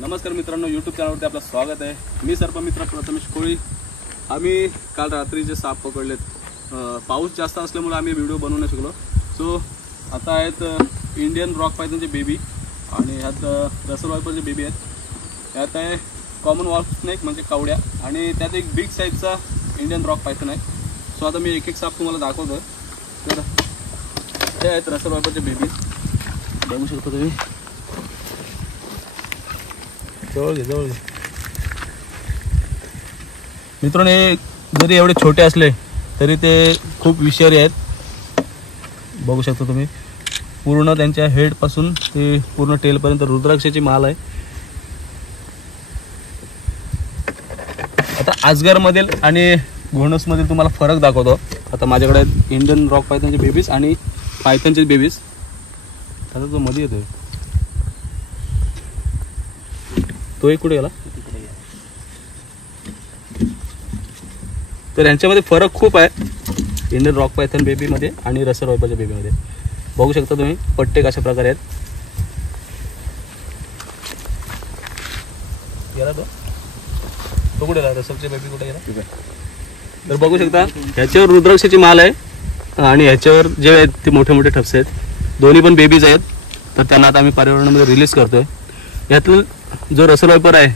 नमस्कार मित्रांनो, यूट्यूब चॅनलवरती आपलं स्वागत आहे। मी सर्पमित्र प्रथमेश कोळी। आम्ही काल रात्रीचे साप पकडलेत। पाऊस जास्त असल्यामुळे आम्ही व्हिडिओ बनवू नाही शकलो। सो आता आहेत इंडियन रॉक पायथनचे बेबी आणि ह्यात रसल वायपरचे बेबी आहेत। यात आहे कॉमन वॉल्फ स्नेक म्हणजे कावड्या आणि त्यात एक बिग साईजचा इंडियन रॉक पायथन आहे। सो आता मी एक एक साप तुम्हाला दाखवतो। तर हे आहेत रसल वायपरचे बेबी, बघू शकता तुम्ही। जवळ घे मित्रांनो, हे जरी एवढे छोटे असले तरी ते खूप विषारी आहेत। बघू शकता तुम्ही, पूर्ण त्यांच्या हेड पासून ते पूर्ण टेल पर्यंत रुद्राक्षाची माल आहे। आता आजगर मधील आणि घोणस मधील तुम्हाला फरक दाखवतो। आता माझ्याकडे इंडियन रॉक पायथनचे बेबीज आणि पायथनचे बेबीज। आता जो मध्ये येतोय तो एक कुठे गेला? तर यांच्यामध्ये फरक खूप आहे इंडियन रॉक पायथन बेबीमध्ये आणि रसल वायपरच्या बेबीमध्ये। बघू शकता तुम्ही पट्टे कशा प्रकारे आहेत। गेला तो कुठे गेला? रसलचे बेबी कुठे गेला? ठीक आहे। तर बघू शकता ह्याच्यावर रुद्राक्षाची माल आहे आणि ह्याच्यावर जे आहेत ते मोठे मोठे ठपसे आहेत। दोन्ही पण बेबीज आहेत। तर त्यांना आता आम्ही पर्यावरणामध्ये रिलीज करतोय। यातलं जो रसल वायपर आहे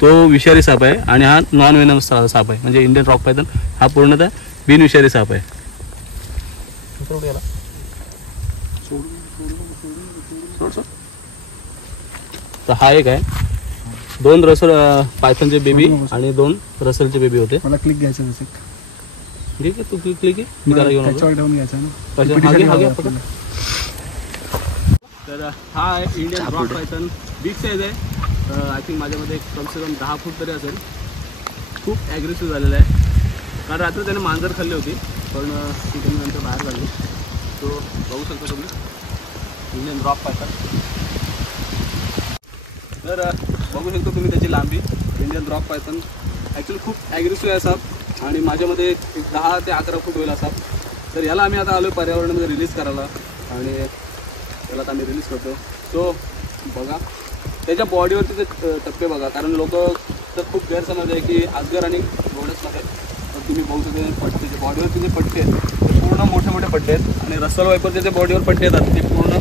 तो विषारी साप आहे आणि हा नॉन वेनमस साप आहे। म्हणजे इंडियन रॉक पायथन हा पूर्णतः बिनविषारी साप आहे। तर हा एक आहे, दोन रसल पायथनचे बेबी आणि दोन रसलचे बेबी होते। मला क्लिक घ्यायचं नसेल, ठीक आहे, तू क्लिक आहे, मी त्याला घेऊन त्याच्यावर ठेवून घ्यायचं ना। तर हा आहे Indian rock Python, big size आहे। आय थिंक माझ्यामध्ये कम से कम 10 फूट तरी असेल। खूप ॲग्रेसिव्ह झालेला आहे, कारण रात्री त्याने मांजर खाल्ली होती पण ती त्यांनी नंतर बाहेर काढली। तो बघू शकता तुम्ही इंडियन रॉक पायथन। तर बघू शकता तुम्ही त्याची लांबी। इंडियन रॉक पायथन ॲक्च्युली खूप ॲग्रेसिव्ह आहे साप आणि माझ्यामध्ये एक 10 ते 11 फूट होईल असा। तर याला आम्ही आता आलो आहे पर्यावरणामध्ये रिलीज करायला आणि त्याला आता आम्ही रिलीज करतो। सो बघा त्याच्या बॉडीवरचे ते टप्पे बघा, कारण लोक तर खूप गैरसमज आहे की आजगर आणि घोणसमध्ये। तर तुम्ही बघू शकता पट्टे, बॉडीवरचे जे पट्टे आहेत ते पूर्ण मोठे मोठे पट्टे आहेत आणि रसल वायपरचे जे बॉडीवर पट्टे येतात ते पूर्ण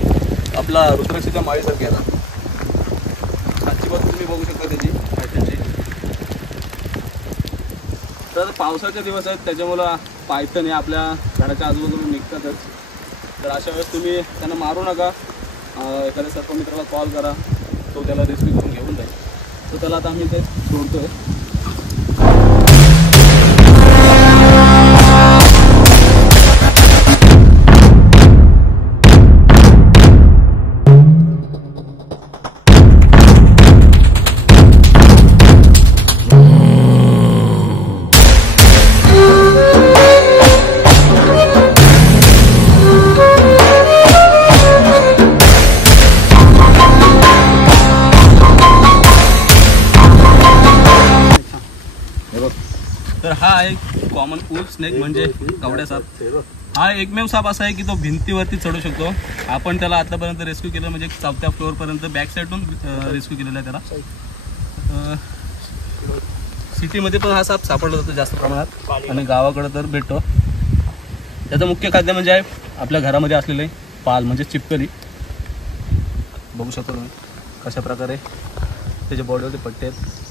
आपला रुद्राक्षाच्या माळीसारखे येतात। आजची बाजू तुम्ही बघू शकता त्याची पॅटर्नची। तर पावसाचे दिवस आहेत त्याच्यामुळं पायथन हे आपल्या घराच्या आजूबाजूला निघतातच। तर अशा वेळेस तुम्ही त्यांना मारू नका। एखाद्या सर्पमित्राला कॉल करा, तो त्याला रेस्क्यू करून घेऊन जाईल। तर त्याला आता आम्ही ते सोडतोय। तर हा आहे कॉमन वूल्फ स्नेक म्हणजे कावड्या साप। हा एकमेव साप असा आहे की तो भिंतीवरती चढू शकतो। आपण त्याला आतापर्यंत रेस्क्यू केलं म्हणजे 4थ्या फ्लोअरपर्यंत बॅक साईडून रेस्क्यू केलेला आहे त्याला। सिटीमध्ये पण हा साप सापडला जातो जास्त प्रमाणात आणि गावाकडे तर भेटतो। त्याचं मुख्य खाद्य म्हणजे आहे आपल्या घरामध्ये असलेले पाल म्हणजे चिपकली। बघू शकतो तुम्ही कशा प्रकारे त्याच्या बॉडीवरती पट्टे आहेत।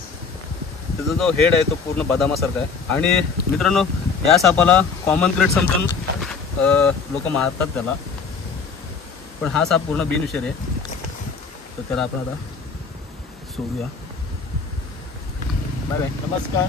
त्याचा जो हेड आहे तो पूर्ण बदामासारखा आहे आणि मित्रांनो या सापाला कॉमन क्रेट समजून लोक मारतात त्याला, पण हा साप पूर्ण बिनविषारी आहे। तर त्याला आपण आता सोडूया। Bye bye. नमस्कार।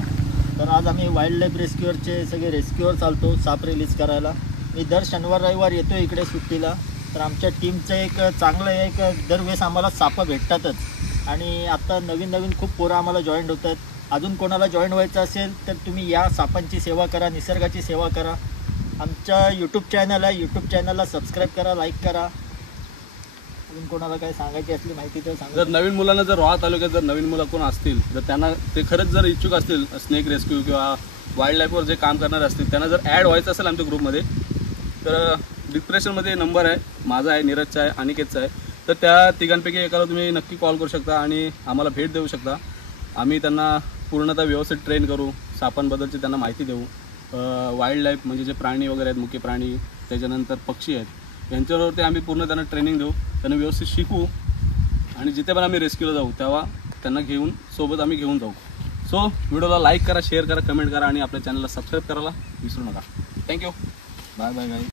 तर आज आम्ही वाईल्ड लाईफ रेस्क्यूअरचे सगळे रेस्क्यूअर चालतो साप रिलीज करायला। मी दर शनिवार रविवार येतो इकडे सुट्टीला। तर आमच्या टीमचं एक चांगलं आहे एक दरवेळेस आम्हाला सापं भेटतातच आणि आता नवीन खूप पोरं आम्हाला जॉईंट होत आहेत। अजून कोणाला जॉईन व्हायचं असेल तर तुम्ही या सापांची सेवा करा, निसर्गाची सेवा करा। आमच्या यूट्यूब चॅनल आहे, यूट्यूब चॅनलला सबस्क्राईब करा, लाईक करा। अजून कोणाला काय सांगायची असली माहिती तर सांगा। जर नवीन मुलांना जर रोहा तालुक्यात जर नवीन मुलं कोण असतील तर त्यांना ते खरंच जर इच्छुक असतील स्नेक रेस्क्यू किंवा वाईल्ड लाईफवर जे काम करणार असतील त्यांना जर ॲड व्हायचं असेल आमच्या ग्रुपमध्ये तर डिस्क्रिप्शनमध्ये नंबर आहे, माझा आहे, नीरजचा आहे, अनिकेतचा आहे। तर त्या तिघांपैकी एकाला तुम्ही नक्की कॉल करू शकता आणि आम्हाला भेट देऊ शकता. आम्ही त्यांना पूर्णतः व्यवस्थित ट्रेन करू, सापांबद्दलची त्यांना माहिती देऊ. वाईल्ड लाईफ म्हणजे जे प्राणी वगैरे आहेत, मुख्य प्राणी, त्याच्यानंतर पक्षी आहेत, यांच्यावरती आम्ही पूर्ण त्यांना ट्रेनिंग देऊ, त्यांना व्यवस्थित शिकवू आणि जिथे पण आम्ही रेस्क्यूला जाऊ तेव्हा त्यांना सोबत आम्ही घेऊन जाऊ. सो व्हिडिओला लाईक करा, शेअर करा, कमेंट करा आणि आपल्या चॅनलला सबस्क्राईब करायला विसरू नका. थँक्यू. Bye bye guys.